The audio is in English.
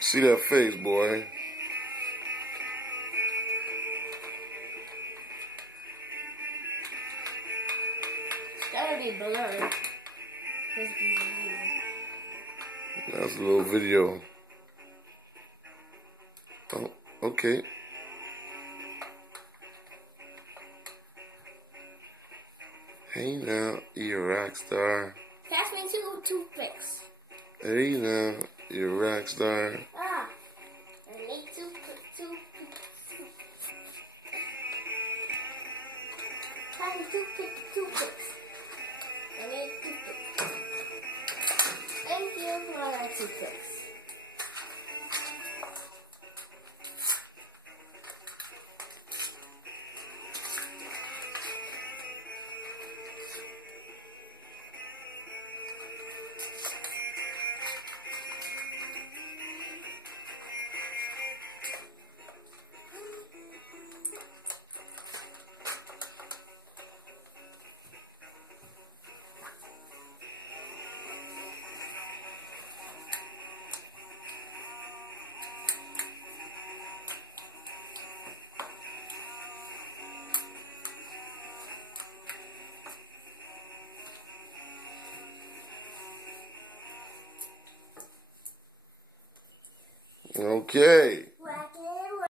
See that face, boy. It's gotta be blurred. That's a little video. Oh, okay. Hey now, you rock star. Pass me two toothpicks. Hey now, you rock star. Ah, I need two. Pass me toothpicks. I need toothpicks. Thank you for my toothpicks. Okay.